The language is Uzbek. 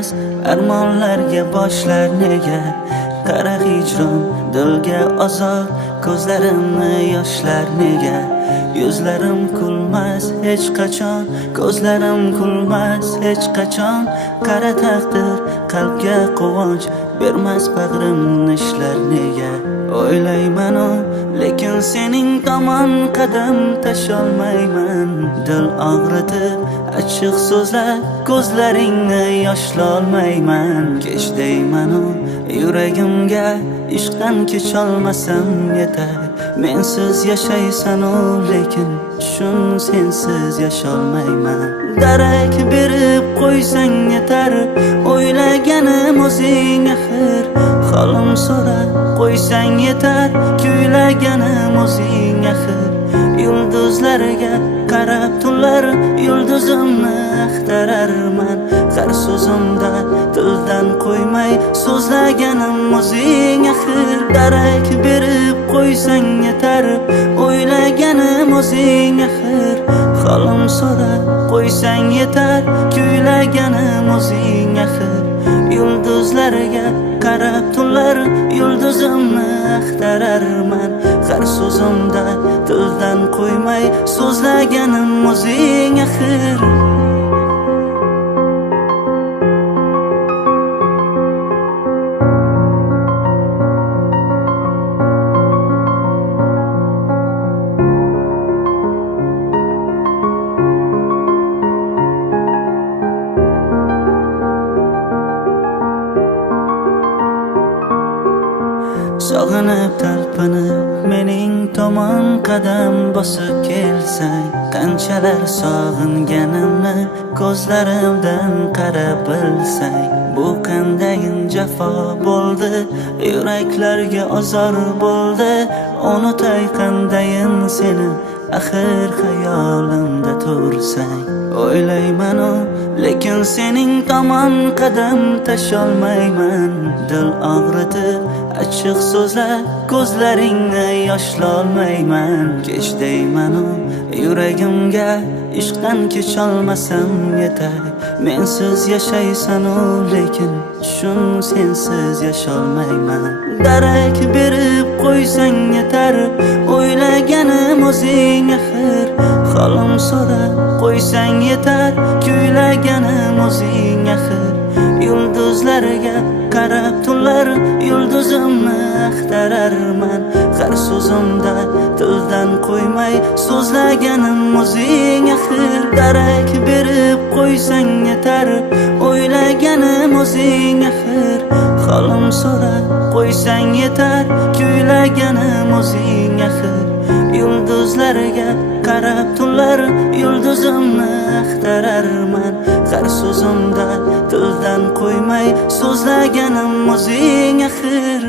emas armonlarga boshlar nega qara hijron dilga azob ko'zlarimni yoshlar nega yuzlarim kulmas hech qachon ko'zlarim kulmas hech qachon qara taqdir qalbga quvonch bermas bag'rimni ishlar nega o'ylayman lekin sening tomon qadam tasholmayman dil og'ritib achchiq so'zlar ko'zlaringni yoshlolmayman kech deyman yuragimga ishqdan kecholmasam yetar mensiz yashaysan lekin shun sensiz yasholmayman darak berib qo'ysang yetar o'ylaganim o'zing axir holim so'rab qo'ysang yetar kuylaganim o'zing axir yulduzlarga qarab tunlar yulduzimni axtararman har so'zimda tildan qo'ymay so'zlaganim o'zing axir darak berib qo'ysang yetar o'ylaganim o'zing axir holim so'rab qo'ysang yetar kuylaganim o'zing axir yulduzlarga qarab tunlar yulduzimni axtararman har so'zimda tildan qo'ymay so'zlaganim o'zing axir sog'inib talpinib mening tomon qadam bosib kelsang qanchalar sog'inganimni ko'zlarimdan qarab bilsang bu qandayin jafo bo'ldi yuraklarga ozor bo'ldi unutay qandayin seni axir xayolimda tursang o'ylayman lekin sening tomon qadam tasholmayman dil og'ritib achchiq so'zlar ko'zlaringni yoshlolmayman kech deyman yuragimga ishqdan kecholmasam yetar mensiz yashaysan lekin shun sensiz yasholmayman darak berib qo'ysang yetar o'ylaganim o'zing axir holim so'rab qo'ysang yetar kuylaganim o'zing axir yulduzlarga qarab tunlar yulduzimni axtararman har so'zimda tildan qo'ymay so'zlaganim o'zing axir darak berib qo'ysang yetar o'ylaganim o'zing axir holim so'rab qo'ysang yetar kuylaganim o'zing axir yulduzlarga qarab tunlar yulduzimni axtararman har so'zimda tildan qo'ymay so'zlaganim o'zing axir